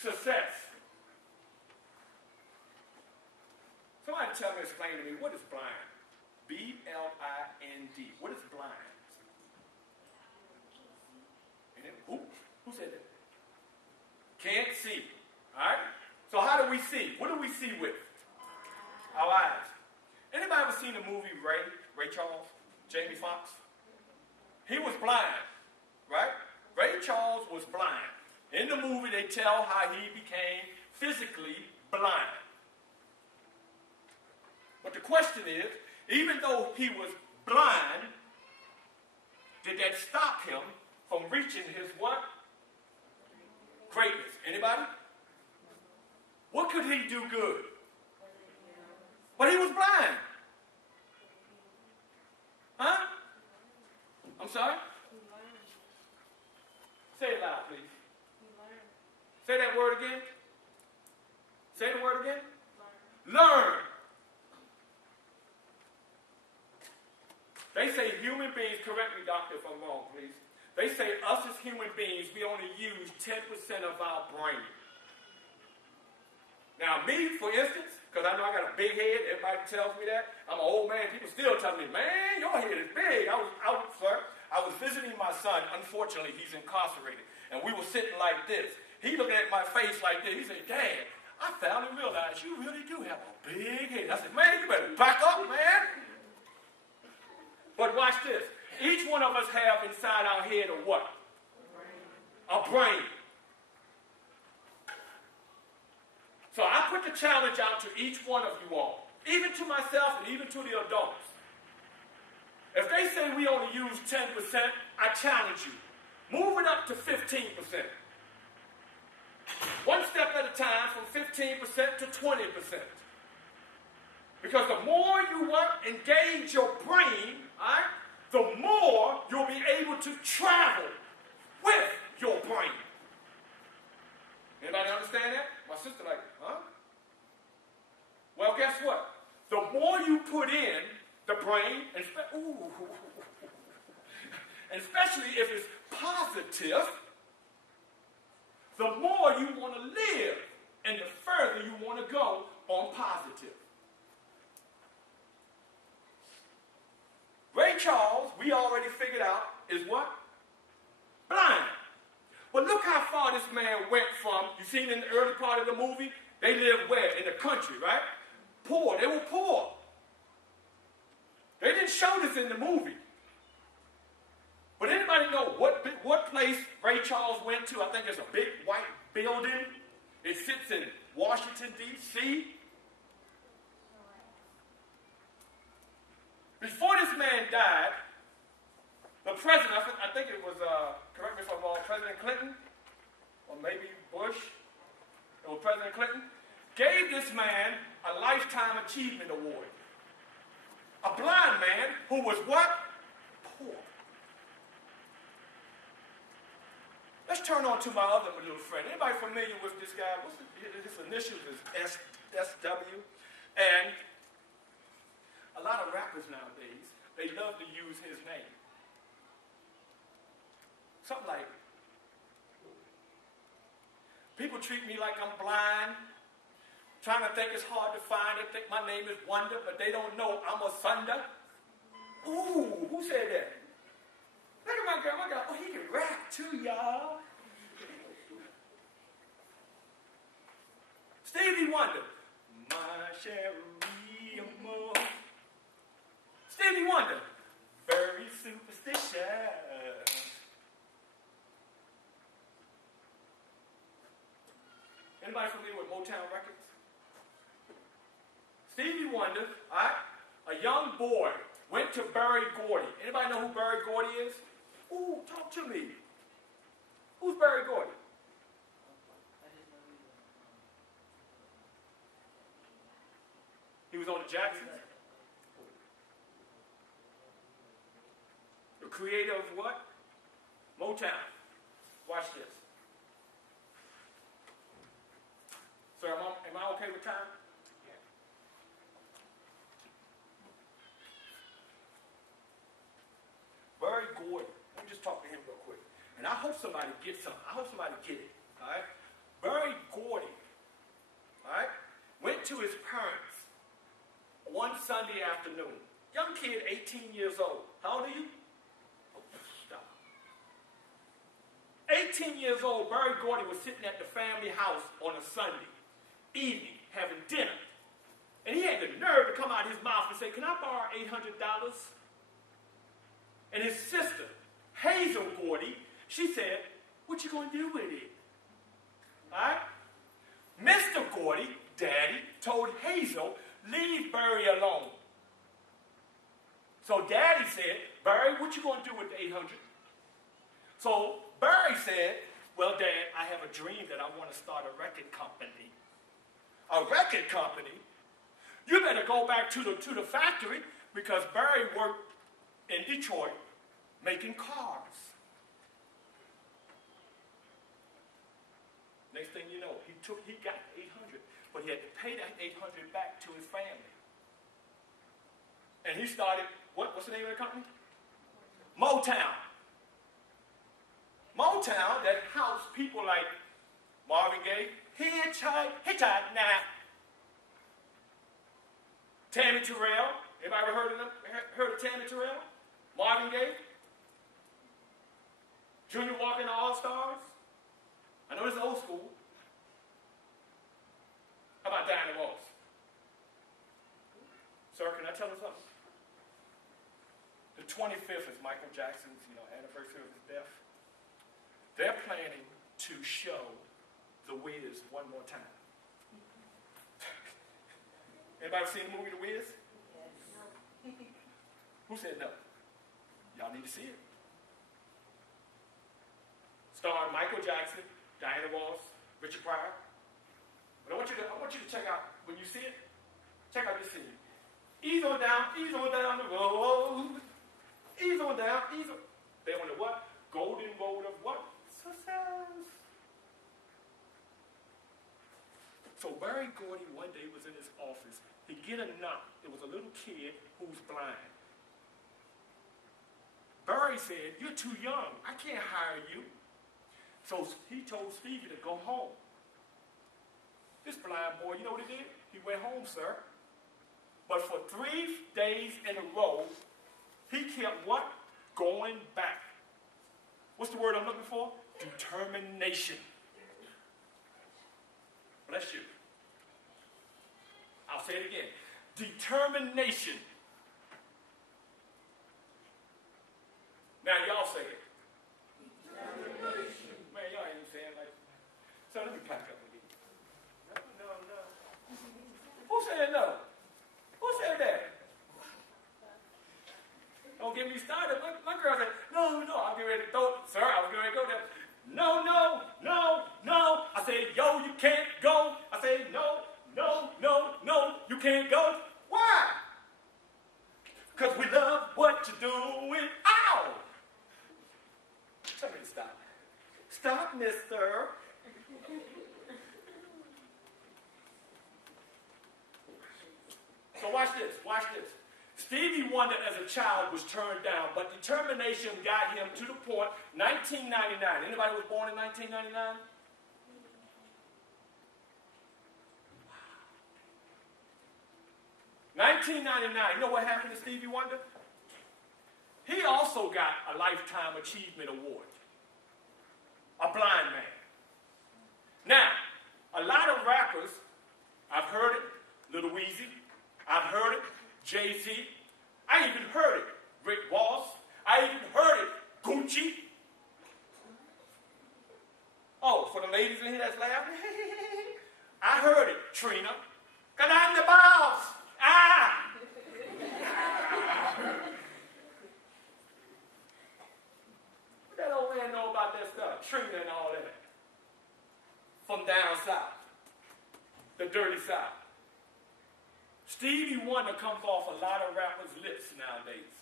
success. Somebody tell me, explain to me, what is blind? B-L-I-N-D. What is blind? Who said that? Can't see. All right? So how do we see? What do we see with? Our eyes. Anybody ever seen the movie Ray Charles? Jamie Foxx? He was blind, right? Ray Charles was blind. In the movie, they tell how he became physically blind. But the question is, even though he was blind, did that stop him from reaching his what? Greatness. Anybody? What could he do good? But he was blind. Huh? I'm sorry? Say it loud, please. Say that word again. Say the word again. Learn. They say human beings, correct me, doctor, if I'm wrong, please. They say us as human beings, we only use 10% of our brain. Now, me, for instance, because I know I got a big head, everybody tells me that. I'm an old man, people still tell me, man, your head is big. I was visiting my son. Unfortunately, he's incarcerated. And we were sitting like this. He looking at my face like this. He said, Dad, I finally realized you really do have a big head. I said, man, you better back up, man. But watch this. Each one of us have inside our head a what? A brain. So I put the challenge out to each one of you all, even to myself and even to the adults. If they say we only use 10%, I challenge you. Move it up to 15%. One step at a time from 15% to 20%. Because the more you engage your brain, all right, the more you'll be able to travel with your brain. Anybody understand that? My sister like, huh? Well, guess what? The more you put in the brain, and especially if it's positive, the more you want to live and the further you want to go on positive. Ray Charles, we already figured out, is what? Blind. But look how far this man went from, you seen in the early part of the movie, they lived where? In the country, right? Poor. They were poor. They didn't show this in the movie. But anybody know what place Ray Charles went to? I think it's a big white building. It sits in Washington, D.C. Before this man died, the president, I think it was, correct me if I'm wrong, President Clinton, or maybe Bush, it was President Clinton, gave this man a Lifetime Achievement Award. A blind man who was what? Poor. Let's turn on to my other little friend. Anybody familiar with this guy? His initials is SW. And a lot of rappers nowadays, they love to use his name. Something like, people treat me like I'm blind, trying to think it's hard to find. They think my name is Wonder, but they don't know I'm a Thunder. Ooh, who said that? Look at my girl, oh, he can rap too, y'all. Stevie Wonder. My Sherry Moore. Stevie Wonder. Very superstitious. Anybody familiar with Motown Records? Stevie Wonder, all right, a young boy went to Berry Gordy. Anybody know who Berry Gordy is? Ooh, talk to me. Who's Berry Gordy? He was on the Jacksons. The creator of what? Motown. Watch this. Sir, am I okay with time? Yeah. Berry Gordy. Let me just talk to him real quick. And I hope somebody gets something. I hope somebody get it. All right? Berry to his parents one Sunday afternoon. Young kid, 18 years old. How old are you? Oh, stop. 18 years old, Barry Gordy was sitting at the family house on a Sunday evening having dinner. And he had the nerve to come out of his mouth and say, can I borrow $800? And his sister, Hazel Gordy, she said, what you going to do with it? All right? Mr. Gordy, Daddy, told Hazel, leave Barry alone. So Daddy said, Barry, what you going to do with the 800? So Barry said, well, Dad, I have a dream that I want to start a record company. A record company? You better go back to the factory because Barry worked in Detroit making cars. Next thing you know, he got 800, but he had to pay that 800 back to his family. And he started, what's the name of the company? Motown. Motown that housed people like Marvin Gaye, hitchhike now. Tammy Terrell. Anybody ever heard of them? Heard of Tammy Terrell? Marvin Gaye? Junior Walker and the All-Stars? I know this is old school. How about Diana Ross? Sir, can I tell you something? The 25th is Michael Jackson's, anniversary of his death. They're planning to show The Wiz one more time. Anybody seen the movie The Wiz? Yes. Who said no? Y'all need to see it. Starring Michael Jackson, Diana Ross, Richard Pryor. But I want you to check out, when you see it, check out this scene. Ease on down the road. Ease on down, ease on. They're on the what? Golden road of what? Success. So Barry Gordy one day was in his office. He get a knock. It was a little kid who's blind. Barry said, you're too young. I can't hire you. So he told Stevie to go home. This blind boy, you know what he did? He went home, sir. But for 3 days in a row, he kept what? Going back. What's the word I'm looking for? Determination. Bless you. I'll say it again. Determination. Now y'all say it. Determination. Man, y'all ain't saying like. So let me pack up again. No. Who said no? Who said that? Don't get me started. My girl said, no, I'm getting ready to throw it. Sir, I was getting ready to go there. No. I said, yo, you can't go. I said, no, you can't go. Why? Because we love what you're doing. Ow! Tell me to stop. Stop, mister. So watch this. Stevie Wonder as a child was turned down, but determination got him to the point. 1999. Anybody was born in 1999? 1999, you know what happened to Stevie Wonder? He also got a Lifetime Achievement Award. A blind man. Now, a lot of rappers, I've heard it, Lil Weezy, I've heard it, Jay-Z, I even heard it, Rick Ross, I even heard it, Gucci. Oh, for the ladies in here that's laughing, I heard it, Trina, because I'm the boss. What that old man know about that stuff? Trina and all that. From down south. The dirty south. Stevie Wonder comes off a lot of rappers' lips nowadays.